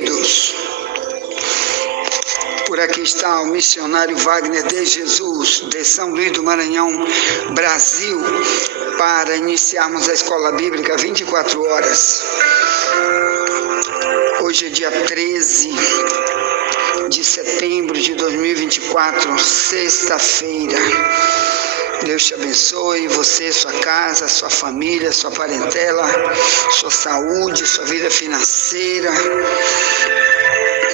queridos, por aqui está o missionário Wagner de Jesus, de São Luís do Maranhão, Brasil, para iniciarmos a Escola Bíblica 24 horas. Hoje é dia 13 de setembro de 2024, sexta-feira. Deus te abençoe, você, sua casa, sua família, sua parentela, sua saúde, sua vida financeira.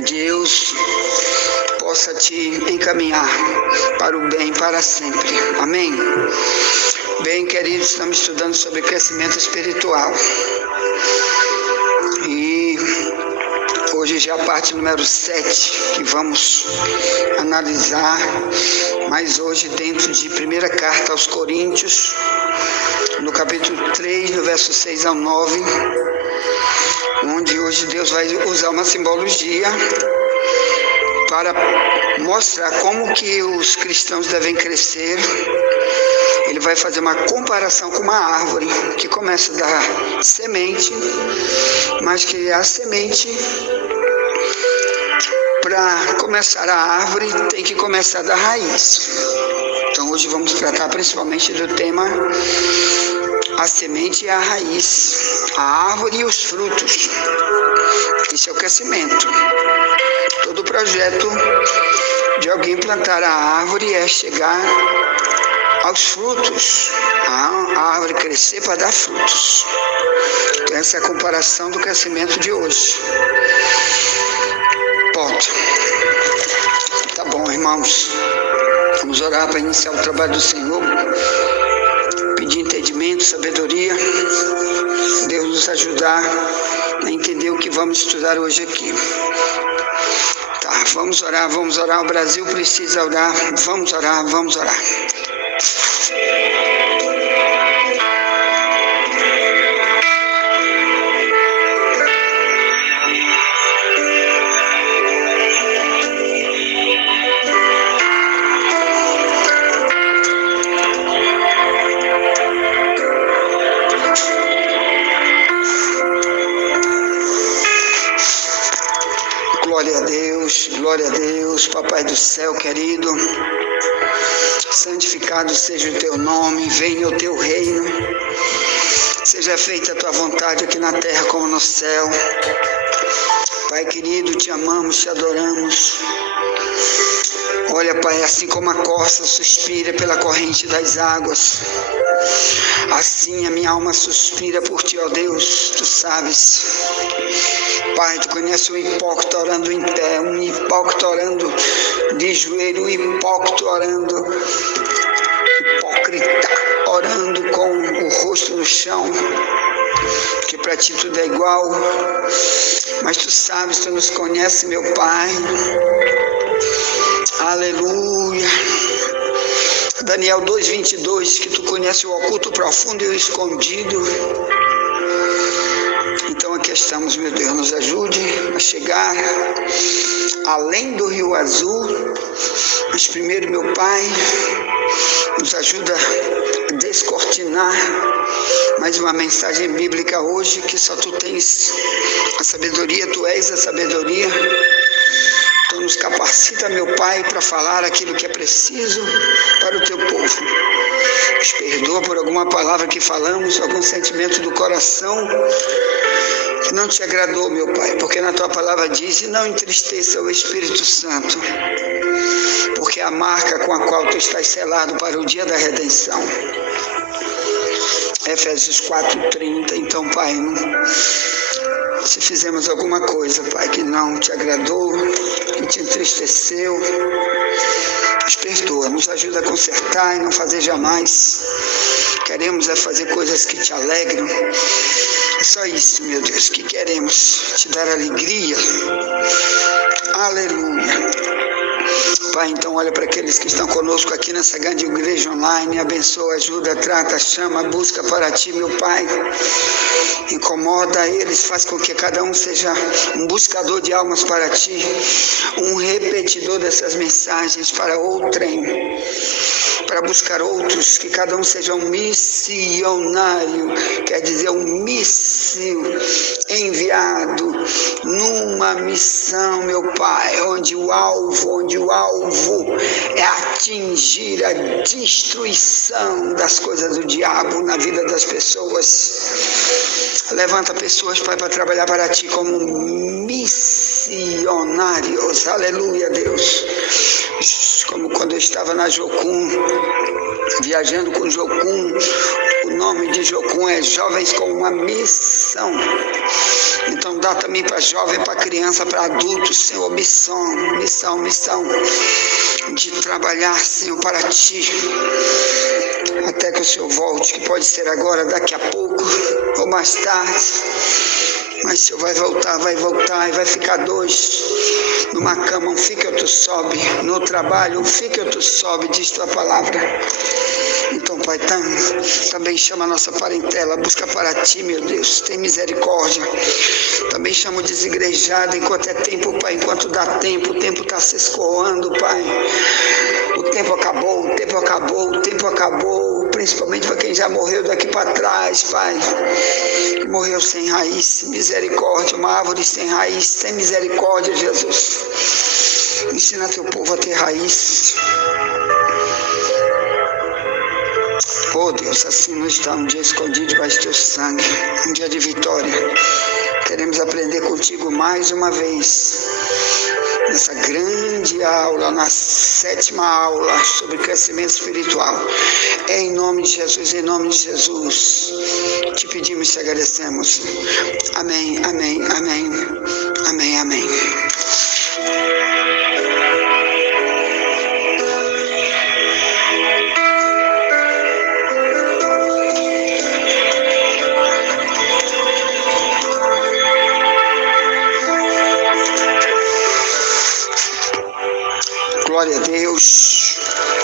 Deus possa te encaminhar para o bem para sempre. Amém? Bem, queridos, estamos estudando sobre crescimento espiritual. E hoje já é a parte número 7 que vamos analisar, mas hoje dentro de primeira carta aos Coríntios, no capítulo 3, no verso 6 ao 9, onde hoje Deus vai usar uma simbologia para mostrar como que os cristãos devem crescer. Ele vai fazer uma comparação com uma árvore que começa a dar semente, mas que a semente, para começar a árvore, tem que começar da raiz. Então hoje vamos tratar principalmente do tema a semente e a raiz, a árvore e os frutos. Esse é o crescimento. Todo projeto de alguém plantar a árvore é chegar aos frutos, a árvore crescer para dar frutos. Então essa é a comparação do crescimento de hoje. Ponto. Tá bom, irmãos. Vamos orar para iniciar o trabalho do Senhor. Pedir entendimento, sabedoria. Deus nos ajudar a entender o que vamos estudar hoje aqui. Tá, vamos orar. O Brasil precisa orar. Vamos orar. Glória a Deus, Papai do céu querido, santificado seja o teu nome, venha o teu reino, seja feita a tua vontade aqui na terra como no céu. Pai querido, te amamos, te adoramos. Olha, Pai, assim como a corça suspira pela corrente das águas, assim a minha alma suspira por ti, ó Deus, tu sabes. Pai, tu conheces o hipócrita orando em pé, um hipócrita orando de joelho, um hipócrita orando com o rosto no chão, que para ti tudo é igual, mas tu sabes, tu nos conheces, meu Pai. Aleluia. Daniel 2:22, que tu conheces o oculto, o profundo e o escondido. Então aqui estamos, meu Deus, nos ajude a chegar além do Rio Azul, mas primeiro, meu Pai, nos ajuda a descortinar mais uma mensagem bíblica hoje, que só tu tens a sabedoria, tu és a sabedoria. Então nos capacita, meu Pai, para falar aquilo que é preciso para o teu povo. Nos perdoa por alguma palavra que falamos, algum sentimento do coração que não te agradou, meu Pai, porque na tua palavra diz: e não entristeça o Espírito Santo, porque é a marca com a qual tu estás selado para o dia da redenção. Efésios 4:30. Então, Pai, se fizemos alguma coisa, Pai, que não te agradou, que te entristeceu, nos perdoa, nos ajuda a consertar e não fazer jamais. Queremos fazer coisas que te alegram. É só isso, meu Deus, que queremos te dar alegria. Aleluia. Pai, então olha para aqueles que estão conosco aqui nessa grande igreja online, abençoa, ajuda, trata, chama, busca para ti, meu Pai. Incomoda eles, faz com que cada um seja um buscador de almas para ti, um repetidor dessas mensagens para outrem, para buscar outros, que cada um seja um missionário, quer dizer, um míssil enviado numa uma missão, meu Pai, onde o alvo é atingir a destruição das coisas do diabo na vida das pessoas. Levanta pessoas, Pai, para trabalhar para Ti como missionários. Aleluia, Deus. Como quando eu estava na Jocum, viajando com Jocum, o nome de Jocum é Jovens com uma Missão. Então dá também para jovem, para criança, para adultos, Senhor, missão, de trabalhar, Senhor, para Ti, até que o Senhor volte, que pode ser agora, daqui a pouco, ou mais tarde, mas o Senhor vai voltar, e vai ficar dois numa cama, um fica e outro sobe, no trabalho, um fica e outro sobe, diz Tua palavra. Então, Pai, também chama a nossa parentela, busca para Ti, meu Deus, tem misericórdia. Também chama o desigrejado enquanto é tempo, Pai, enquanto dá tempo, o tempo está se escoando, Pai. O tempo acabou, principalmente para quem já morreu daqui para trás, Pai. Que morreu sem raiz, misericórdia, uma árvore sem raiz, sem misericórdia, Jesus. Ensina Teu povo a ter raízes. Oh Deus, assim não está um dia escondido debaixo do Teu sangue, um dia de vitória. Queremos aprender contigo mais uma vez, nessa grande aula, na 7ª aula sobre crescimento espiritual. Em nome de Jesus, te pedimos e te agradecemos. Amém. Glória a Deus.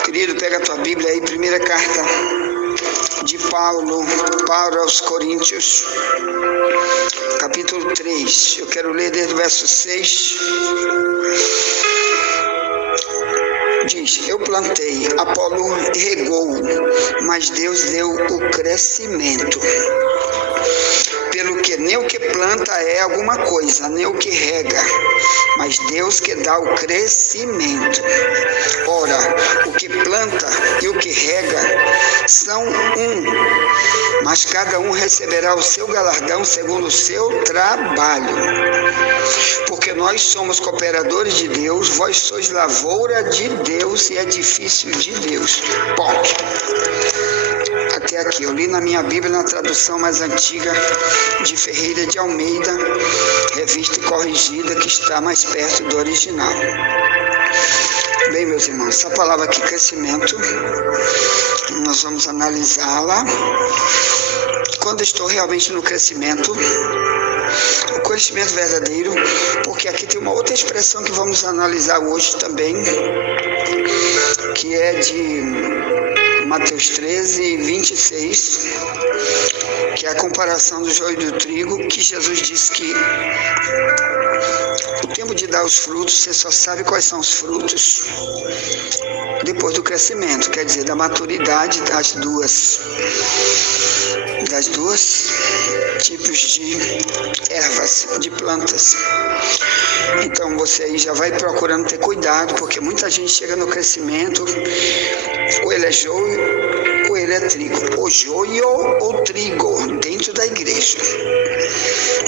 Querido, pega a tua Bíblia aí, primeira carta de Paulo aos Coríntios, capítulo 3. Eu quero ler desde o verso 6. Diz: eu plantei, Apolo regou, mas Deus deu o crescimento. Pelo que nem o que planta é alguma coisa, nem o que rega, mas Deus que dá o crescimento. Ora, o que planta e o que rega são um, mas cada um receberá o seu galardão segundo o seu trabalho. Porque nós somos cooperadores de Deus, vós sois lavoura de Deus e edifício de Deus. Ponto. Até aqui, eu li na minha Bíblia, na tradução mais antiga de Ferreira de Almeida, revista e corrigida, que está mais perto do original. Bem, meus irmãos, essa palavra aqui, crescimento, nós vamos analisá-la. Quando estou realmente no crescimento, o conhecimento verdadeiro, porque aqui tem uma outra expressão que vamos analisar hoje também, que é de Mateus 13, 26, que é a comparação do joio e do trigo, que Jesus disse que o tempo de dar os frutos, você só sabe quais são os frutos depois do crescimento, quer dizer, da maturidade das duas tipos de ervas, de plantas. Então você aí já vai procurando ter cuidado, porque muita gente chega no crescimento, ou ele é joio, ou ele é trigo, ou joio ou trigo, dentro da igreja.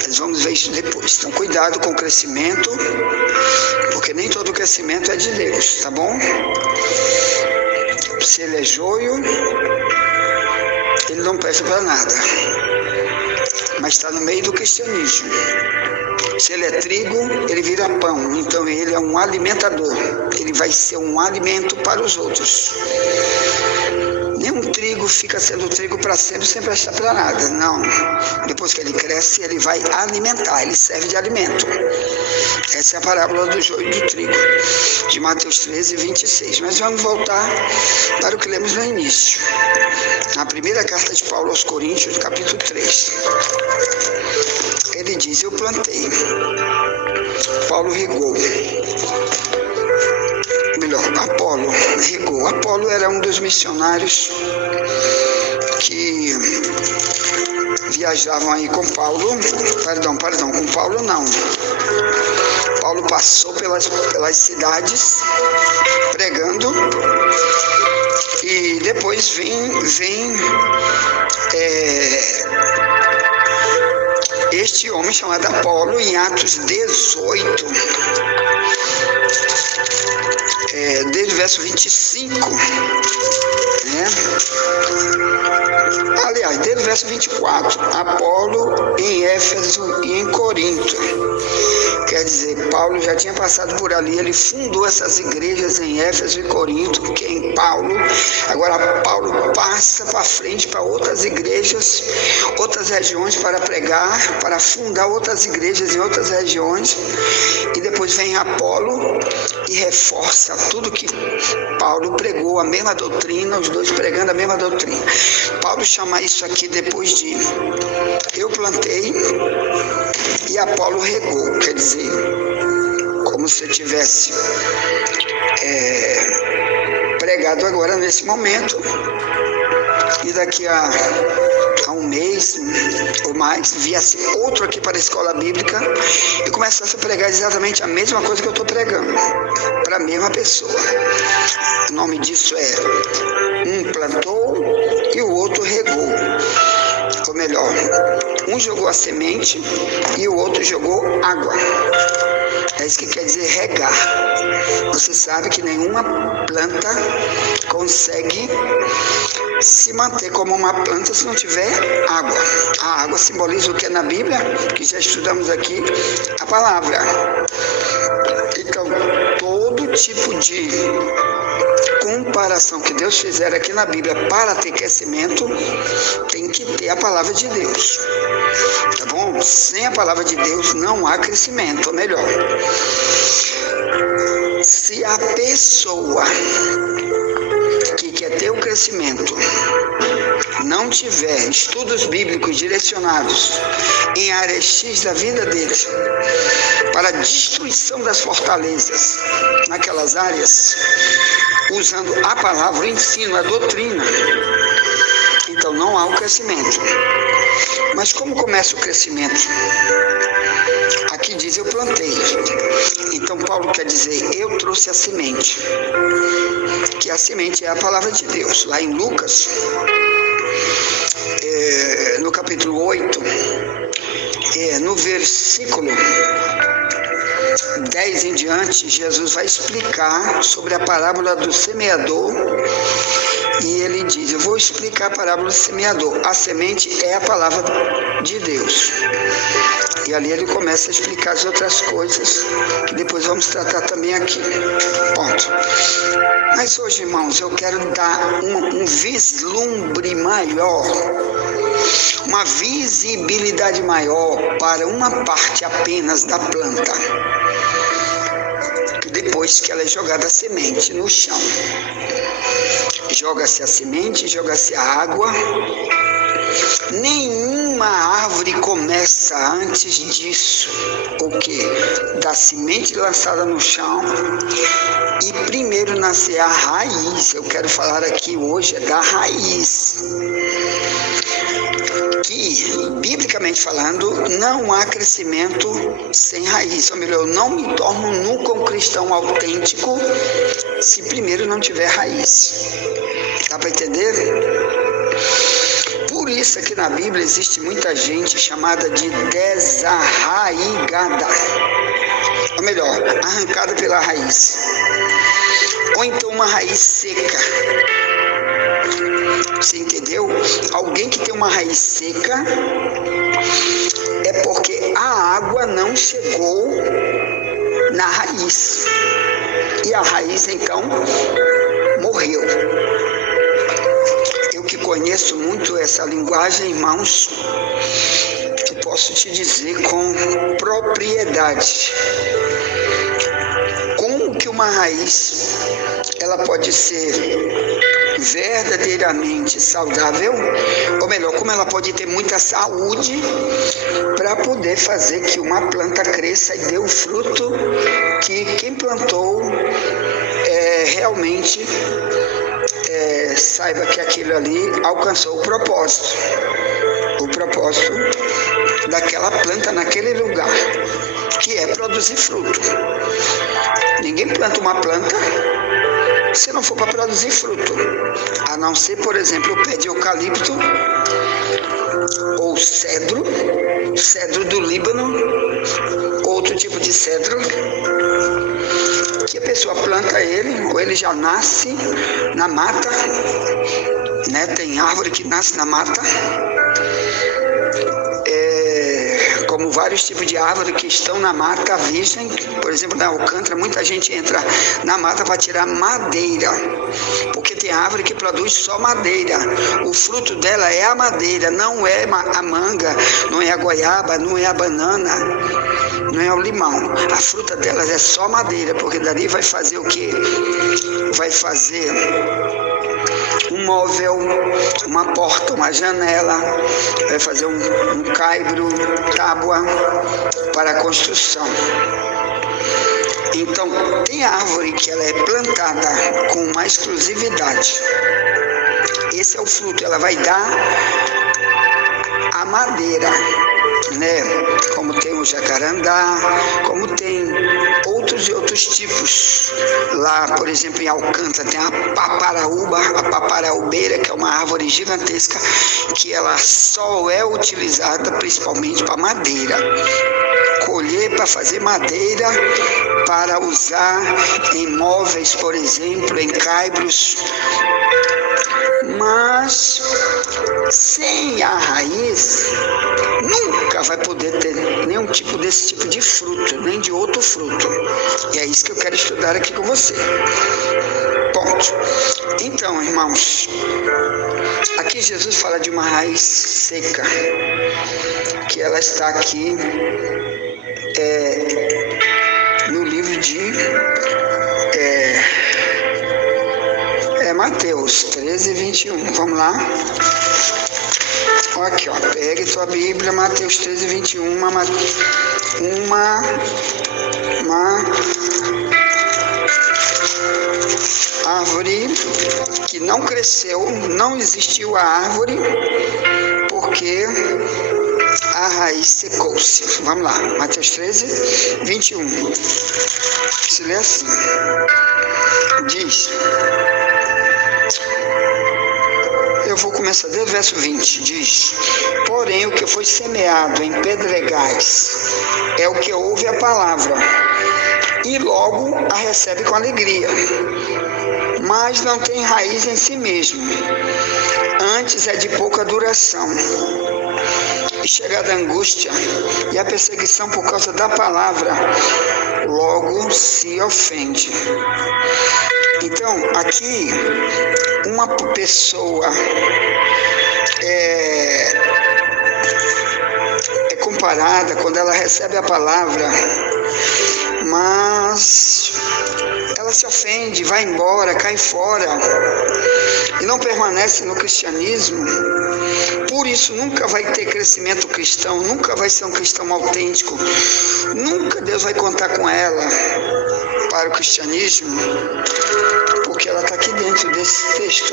Nós vamos ver isso depois. Então cuidado com o crescimento, porque nem todo crescimento é de Deus, tá bom? Se ele é joio, ele não presta para nada, mas está no meio do cristianismo. Se ele é trigo, ele vira pão, então ele é um alimentador, ele vai ser um alimento para os outros. Nenhum trigo fica sendo trigo para sempre, sem prestar para nada, não. Depois que ele cresce, ele vai alimentar, ele serve de alimento. Essa é a parábola do joio e do trigo, de Mateus 13, 26. Mas vamos voltar para o que lemos no início. Na primeira carta de Paulo aos Coríntios, capítulo 3. Ele diz: eu plantei, Paulo regou. Melhor, Apolo regou. Apolo era um dos missionários que viajavam aí com Paulo. Perdão, com Paulo não. passou pelas cidades pregando, e depois vem este homem chamado Apolo, em Atos 18, desde o verso 25, né? Aliás, desde o verso 24, Apolo em Éfeso e em Corinto. Quer dizer, Paulo já tinha passado por ali, ele fundou essas igrejas em Éfeso e Corinto, que é em Paulo. Agora Paulo passa para frente para outras igrejas, outras regiões para pregar, para fundar outras igrejas em outras regiões. E depois vem Apolo e reforça tudo que Paulo pregou, a mesma doutrina, os dois pregando a mesma doutrina. Paulo chama isso aqui depois de eu plantei e Apolo regou, quer dizer, como se eu tivesse pregado agora nesse momento, e daqui a um mês ou mais viesse outro aqui para a escola bíblica e começasse a pregar exatamente a mesma coisa que eu estou pregando, para a mesma pessoa. O nome disso é um plantou e o outro regou. Ou melhor, um jogou a semente e o outro jogou água. É isso que quer dizer regar. Você sabe que nenhuma planta consegue se manter como uma planta se não tiver água. A água simboliza o que na Bíblia, que já estudamos aqui, a palavra. Então, todo tipo de comparação que Deus fizer aqui na Bíblia para ter crescimento, tem que ter a palavra de Deus. Tá bom? Sem a palavra de Deus não há crescimento, ou melhor, se a pessoa que quer ter o crescimento não tiver estudos bíblicos direcionados em áreas X da vida dele para a destruição das fortalezas naquelas áreas, usando a palavra, o ensino, a doutrina, então não há o crescimento. Mas como começa o crescimento? Aqui diz eu plantei. Então Paulo quer dizer eu trouxe a semente, que a semente é a palavra de Deus. Lá em Lucas, no capítulo 8, no versículo 10 em diante, Jesus vai explicar sobre a parábola do semeador, e ele diz, eu vou explicar a parábola do semeador. A semente é a palavra de Deus. E ali ele começa a explicar as outras coisas, que depois vamos tratar também aqui. Ponto. Mas hoje, irmãos, eu quero dar um vislumbre maior, uma visibilidade maior para uma parte apenas da planta, depois que ela é jogada a semente no chão. Joga-se a semente, joga-se a água. Nenhuma árvore começa antes disso, o quê? Da semente lançada no chão, e primeiro nascer a raiz. Eu quero falar aqui hoje da raiz, que, biblicamente falando, não há crescimento sem raiz. Ou melhor, eu não me torno nunca um cristão autêntico se primeiro não tiver raiz. Dá para entender? Por isso aqui na Bíblia existe muita gente chamada de desarraigada. Ou melhor, arrancada pela raiz. Ou então uma raiz seca. Você entendeu? Alguém que tem uma raiz seca é porque a água não chegou na raiz. E a raiz, então, morreu. Eu que conheço muito essa linguagem, irmãos, eu posso te dizer com propriedade como que uma raiz ela pode ser verdadeiramente saudável, ou melhor, como ela pode ter muita saúde para poder fazer que uma planta cresça e dê o fruto que quem plantou realmente saiba que aquilo ali alcançou o propósito daquela planta naquele lugar, que que é produzir fruto. Ninguém planta uma planta se não for para produzir fruto, a não ser, por exemplo, o pé de eucalipto ou cedro do Líbano, outro tipo de cedro, que a pessoa planta ele, ou ele já nasce na mata, né? Tem árvore que nasce na mata, como vários tipos de árvores que estão na mata virgem. Por exemplo, na Alcântara, muita gente entra na mata para tirar madeira, porque tem árvore que produz só madeira. O fruto dela é a madeira, não é a manga, não é a goiaba, não é a banana, não é o limão. A fruta delas é só madeira, porque dali vai fazer o quê? Vai fazer um móvel, uma porta, uma janela, vai fazer um caibro, tábua para a construção. Então, tem árvore que ela é plantada com uma exclusividade. Esse é o fruto, ela vai dar a madeira, né? Como tem o jacarandá, como tem outros e outros tipos. Lá, por exemplo, em Alcântara tem a paparaubeira, que é uma árvore gigantesca, que ela só é utilizada principalmente para madeira. Colher para fazer madeira, para usar em móveis, por exemplo, em caibros. Mas sem a raiz, nunca vai poder ter nenhum tipo desse tipo de fruto, nem de outro fruto. E é isso que eu quero estudar aqui com você. Ponto. Então, irmãos, aqui Jesus fala de uma raiz seca, que ela está aqui no livro de Mateus 13, 21. Vamos lá? Aqui, ó. Pegue tua Bíblia, Mateus 13, 21. Uma árvore que não cresceu, não existiu a árvore, porque a raiz secou-se. Vamos lá, Mateus 13, 21. Se lê assim. Diz... Eu vou começar desde o verso 20, diz: porém, o que foi semeado em pedregais é o que ouve a palavra e logo a recebe com alegria, mas não tem raiz em si mesmo, antes é de pouca duração. E chegada a angústia e a perseguição por causa da palavra, logo se ofende. Então, aqui, uma pessoa é comparada quando ela recebe a palavra, mas ela se ofende, vai embora, cai fora e não permanece no cristianismo. Por isso nunca vai ter crescimento cristão, nunca vai ser um cristão autêntico, nunca Deus vai contar com ela para o cristianismo, porque ela está aqui dentro desse texto.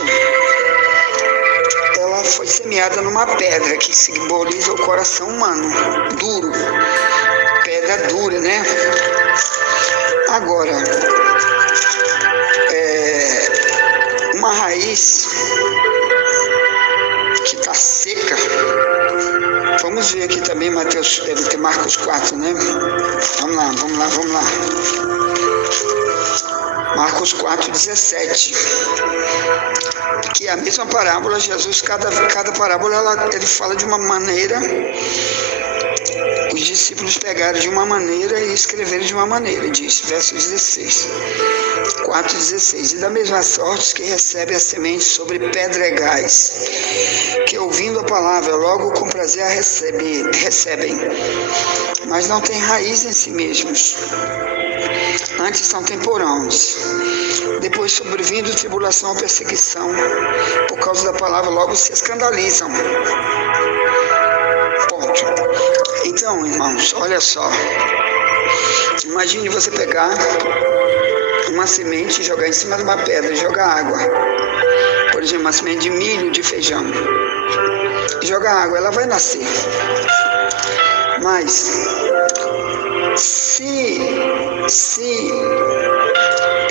Ela foi semeada numa pedra que simboliza o coração humano, duro, pedra dura, né? Agora, uma raiz que está seca. Vamos ver aqui também Mateus, deve ter Marcos 4, né? Vamos lá. Marcos 4, 17. Que é a mesma parábola. Jesus, cada parábola, ele fala de uma maneira. Os discípulos pegaram de uma maneira e escreveram de uma maneira, diz, verso 16. 4,16. E da mesma sorte os que recebem a semente sobre pedregais, que ouvindo a palavra, logo com prazer a recebem, mas não têm raiz em si mesmos, antes são temporãos. Depois, sobrevindo tribulação ou perseguição, por causa da palavra, logo se escandalizam. Ponto. Então, irmãos, olha só. Imagine você pegar uma semente e jogar em cima de uma pedra e jogar água. Por exemplo, uma semente de milho, de feijão. E jogar água, ela vai nascer. Mas, Se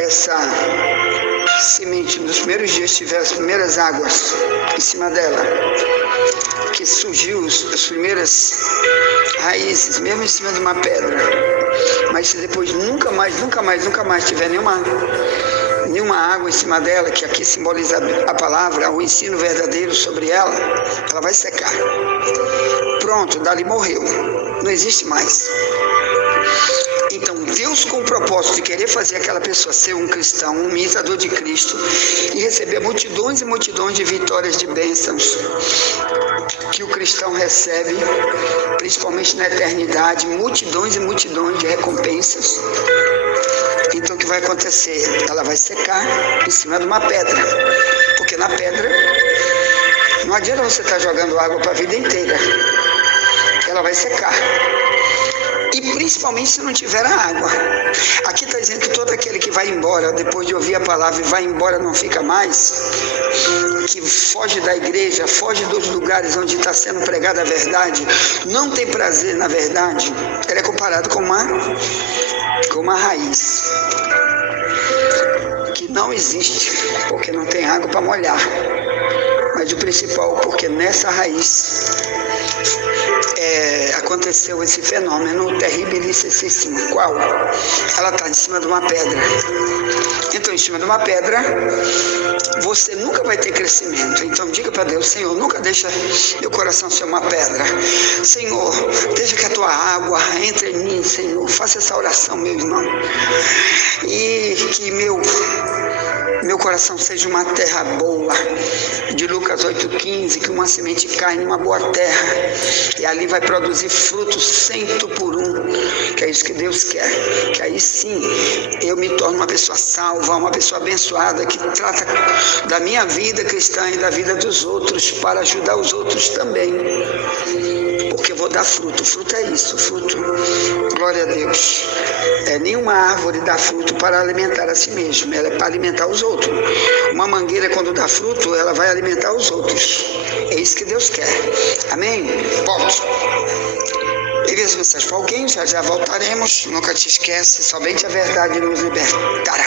essa semente nos primeiros dias tiver as primeiras águas em cima dela, que surgiu as primeiras raízes, mesmo em cima de uma pedra, mas se depois nunca mais tiver nenhuma água em cima dela, que aqui simboliza a palavra, o ensino verdadeiro sobre ela, ela vai secar. Pronto, dali morreu, não existe mais. Então, Deus, com o propósito de querer fazer aquela pessoa ser um cristão, um imitador de Cristo, e receber multidões e multidões de vitórias, de bênçãos, que o cristão recebe, principalmente na eternidade, multidões e multidões de recompensas. Então, o que vai acontecer? Ela vai secar em cima de uma pedra, porque na pedra não adianta você estar jogando água para a vida inteira, ela vai secar. E principalmente se não tiver a água. Aqui está dizendo que todo aquele que vai embora, depois de ouvir a palavra e vai embora, não fica mais, que foge da igreja, foge dos lugares onde está sendo pregada a verdade, não tem prazer na verdade, ele é comparado com uma raiz que não existe, porque não tem água para molhar. Mas o principal, porque nessa raiz aconteceu esse fenômeno terribilicíssimo. Qual? Ela está em cima de uma pedra. Então, em cima de uma pedra, você nunca vai ter crescimento. Então, diga para Deus: Senhor, nunca deixa meu coração ser uma pedra. Senhor, deixa que a tua água entre em mim, Senhor. Faça essa oração, meu irmão. E que meu coração seja uma terra boa, de Lucas 8,15, que uma semente cai numa boa terra, e ali vai produzir frutos 100 por 1, que é isso que Deus quer, que aí sim eu me torno uma pessoa salva, uma pessoa abençoada, que trata da minha vida cristã e da vida dos outros, para ajudar os outros também, porque eu vou dar fruto. Fruto é isso, fruto, glória a Deus, nenhuma árvore dá fruto para alimentar a si mesma, ela é para alimentar os outros. Uma mangueira, quando dá fruto, ela vai alimentar os outros. É isso que Deus quer. Amém? Ponto. Envie as mensagens para alguém, já voltaremos. Nunca te esquece, somente a verdade nos libertará.